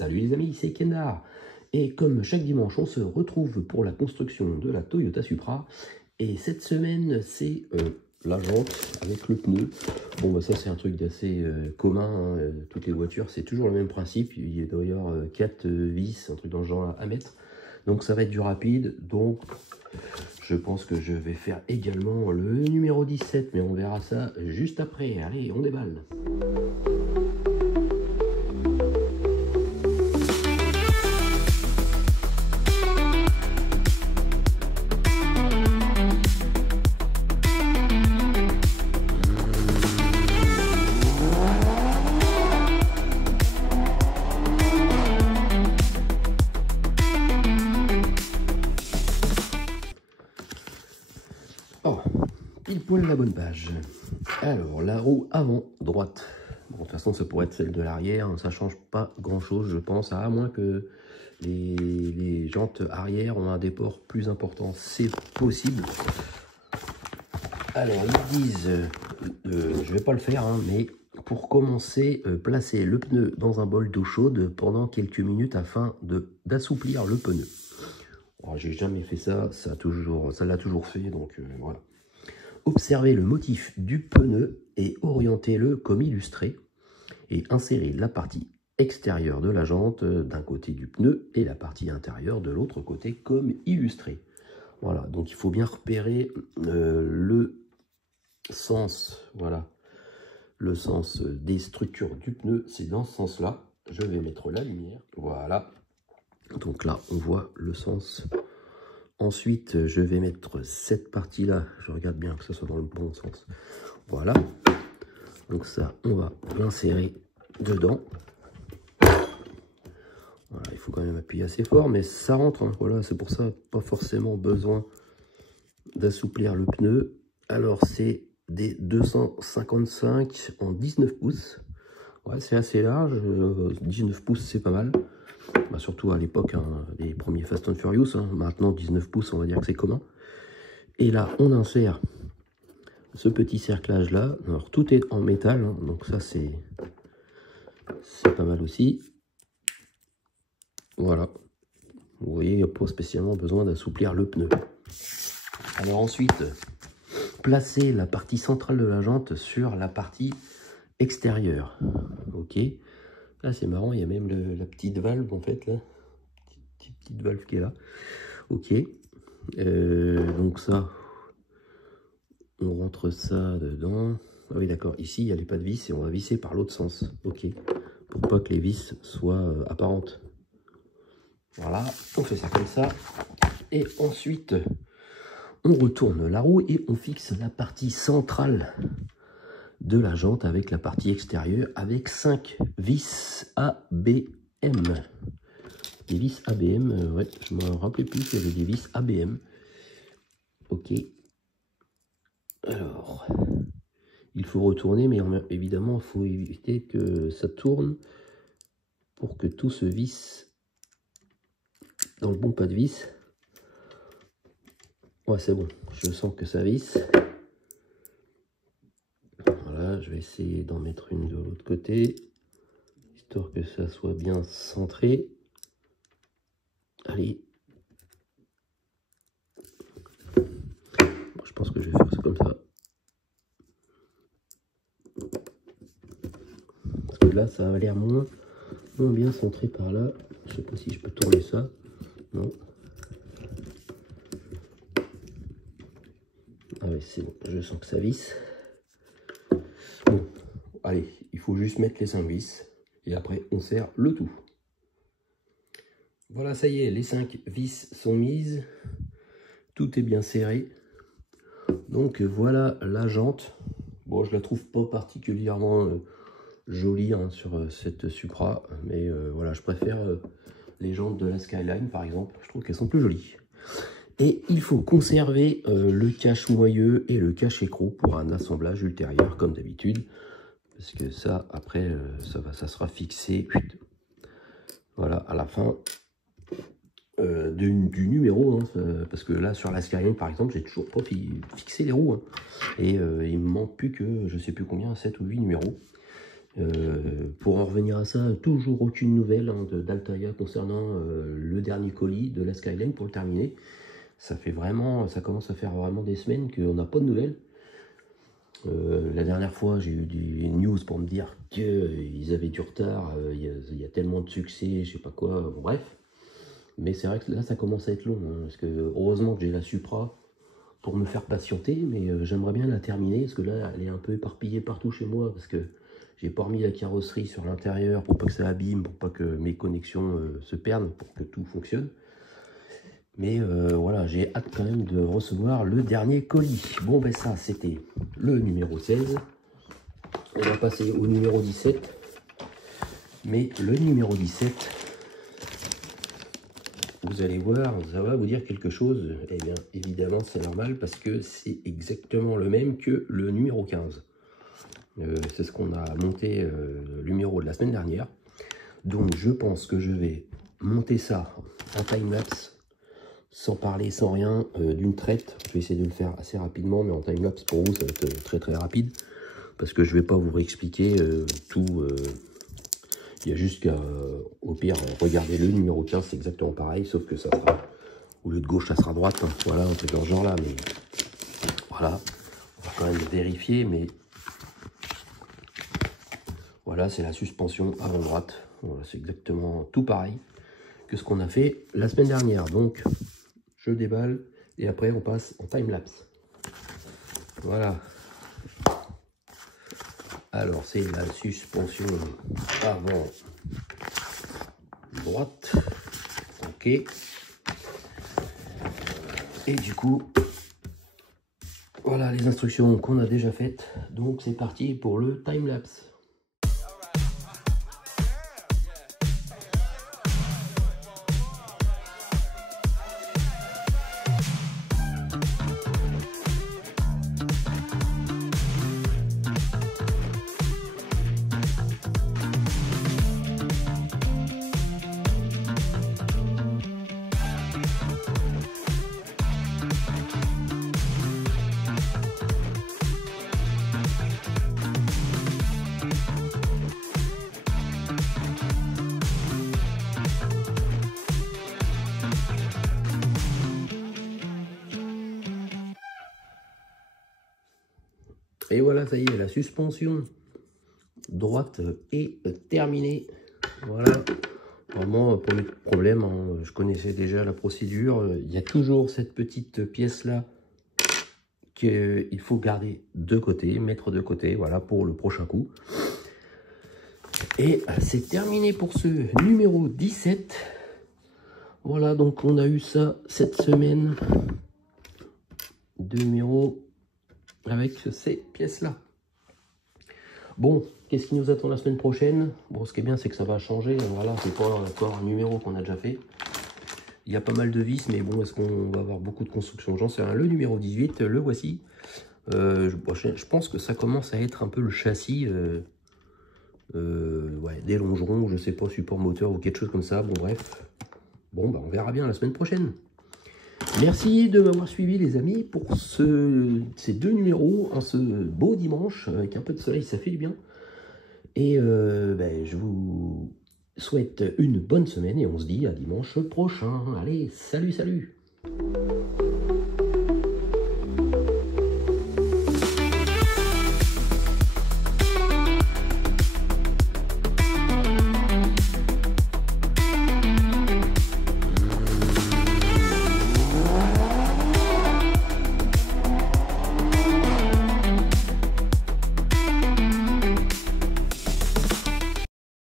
Salut les amis, c'est Kendar. Et comme chaque dimanche, on se retrouve pour la construction de la Toyota Supra. Et cette semaine, c'est la jante avec le pneu. Bon, bah ça, c'est un truc d'assez commun. Hein. Toutes les voitures, c'est toujours le même principe. Il y a d'ailleurs 4 vis, un truc dans le genre à mettre. Donc, ça va être du rapide. Donc, je pense que je vais faire également le numéro 17. Mais on verra ça juste après. Allez, on déballe. Il pointe la bonne page. Alors, la roue avant droite. Bon, de toute façon, ça pourrait être celle de l'arrière. Ça change pas grand-chose, je pense, à moins que les jantes arrière ont un déport plus important. C'est possible. Alors, ils disent, je vais pas le faire, hein, mais pour commencer, placer le pneu dans un bol d'eau chaude pendant quelques minutes afin d'assouplir le pneu. J'ai jamais fait ça, ça l'a toujours fait, donc voilà. Observez le motif du pneu et orientez-le comme illustré et insérez la partie extérieure de la jante d'un côté du pneu et la partie intérieure de l'autre côté comme illustré. Voilà, donc il faut bien repérer le sens, voilà, le sens des structures du pneu, c'est dans ce sens-là. Je vais mettre la lumière, voilà. Donc là, on voit le sens. Ensuite, je vais mettre cette partie-là. Je regarde bien que ça soit dans le bon sens. Voilà. Donc ça, on va l'insérer dedans. Voilà, il faut quand même appuyer assez fort, mais ça rentre. Hein. Voilà, c'est pour ça, pas forcément besoin d'assouplir le pneu. Alors, c'est des 255 en 19 pouces. Ouais, c'est assez large. 19 pouces, c'est pas mal. Bah surtout à l'époque, hein, les premiers Fast and Furious, hein. Maintenant 19 pouces, on va dire que c'est commun. Et là, on insère ce petit cerclage là. Alors tout est en métal, hein, donc ça c'est pas mal aussi. Voilà. Vous voyez, il n'y a pas spécialement besoin d'assouplir le pneu. Alors ensuite, placez la partie centrale de la jante sur la partie extérieure. Ok. Là, c'est marrant, il y a même la petite valve, en fait, là. Petite valve qui est là. Ok. Donc ça, on rentre ça dedans. Ah oui, d'accord. Ici, il n'y a les pas de vis et on va visser par l'autre sens. Ok. Pour pas que les vis soient apparentes. Voilà. On fait ça comme ça. Et ensuite, on retourne la roue et on fixe la partie centrale de la jante avec la partie extérieure avec 5 vis ABM. Des vis ABM, ouais, je me rappelais plus qu'il y avait des vis ABM. Ok. Alors, il faut retourner, mais évidemment, il faut éviter que ça tourne pour que tout se visse dans le bon pas de vis. Ouais, c'est bon, je sens que ça visse. Voilà, je vais essayer d'en mettre une de l'autre côté, histoire que ça soit bien centré. Allez. Bon, je pense que je vais faire ça comme ça. Parce que là, ça a l'air moins bien centré par là. Je sais pas si je peux tourner ça. Non. Ah ouais, c'est bon, je sens que ça visse. Bon, allez, il faut juste mettre les 5 vis. Et après, on serre le tout. Voilà, ça y est, les 5 vis sont mises. Tout est bien serré. Donc voilà la jante. Bon, je la trouve pas particulièrement jolie hein, sur cette Supra. Mais voilà, je préfère les jantes de la Skyline, par exemple. Je trouve qu'elles sont plus jolies. Et il faut conserver le cache-moyeu et le cache-écrou pour un assemblage ultérieur, comme d'habitude. Parce que ça, après, ça sera fixé. Voilà, à la fin du numéro. Hein, parce que là, sur la Skyline, par exemple, j'ai toujours pas fixé les roues. Hein, et il me manque plus que, je sais plus combien, 7 ou 8 numéros. Pour en revenir à ça, toujours aucune nouvelle hein, d'Altaïa concernant le dernier colis de la Skyline pour le terminer. Ça commence à faire vraiment des semaines qu'on n'a pas de nouvelles. La dernière fois, j'ai eu des news pour me dire qu'ils avaient du retard, il y a tellement de succès, je sais pas quoi, bon, bref. Mais c'est vrai que là, ça commence à être long, hein, parce que heureusement que j'ai la Supra pour me faire patienter, mais j'aimerais bien la terminer, parce que là, elle est un peu éparpillée partout chez moi, parce que j'ai pas remis la carrosserie sur l'intérieur pour pas que ça abîme, pour pas que mes connexions se perdent, pour que tout fonctionne. Mais voilà, j'ai hâte quand même de recevoir le dernier colis. Bon, ben ça, c'était le numéro 16. On va passer au numéro 17. Mais le numéro 17, vous allez voir, ça va vous dire quelque chose. Eh bien, évidemment, c'est normal parce que c'est exactement le même que le numéro 15. C'est ce qu'on a monté, le numéro de la semaine dernière. Donc, je pense que je vais monter ça en time-lapse, sans parler, sans rien, d'une traite. Je vais essayer de le faire assez rapidement, mais en time-lapse, pour vous, ça va être très très rapide. Parce que je ne vais pas vous réexpliquer tout. Il y a juste qu'à, au pire, regarder le numéro 15, c'est exactement pareil, sauf que ça sera, au lieu de gauche, ça sera droite. Hein. Voilà, un truc dans ce genre-là, mais voilà. On va quand même vérifier, mais voilà, c'est la suspension avant-droite. Voilà, c'est exactement tout pareil que ce qu'on a fait la semaine dernière. Donc, je déballe et après, on passe en time-lapse. Voilà. Alors, c'est la suspension avant droite. Ok. Et du coup, voilà les instructions qu'on a déjà faites. Donc, c'est parti pour le time-lapse. Et voilà, ça y est, la suspension droite est terminée. Voilà. Vraiment, premier problème, hein, je connaissais déjà la procédure. Il y a toujours cette petite pièce-là qu'il faut garder de côté, mettre de côté, voilà, pour le prochain coup. Et c'est terminé pour ce numéro 17. Voilà, donc on a eu ça cette semaine. Deux numéros avec ces pièces-là. Bon, qu'est-ce qui nous attend la semaine prochaine? Bon, ce qui est bien, c'est que ça va changer. Voilà, c'est pas encore un numéro qu'on a déjà fait. Il y a pas mal de vis, mais bon, est-ce qu'on va avoir beaucoup de construction? J'en sais rien. Le numéro 18, le voici. Je pense que ça commence à être un peu le châssis. Ouais, des longerons, je sais pas, support moteur ou quelque chose comme ça. Bon, bref. Bon, bah, on verra bien la semaine prochaine. Merci de m'avoir suivi les amis pour ces deux numéros en ce beau dimanche avec un peu de soleil, ça fait du bien. Et je vous souhaite une bonne semaine et on se dit à dimanche prochain. Allez, salut, salut!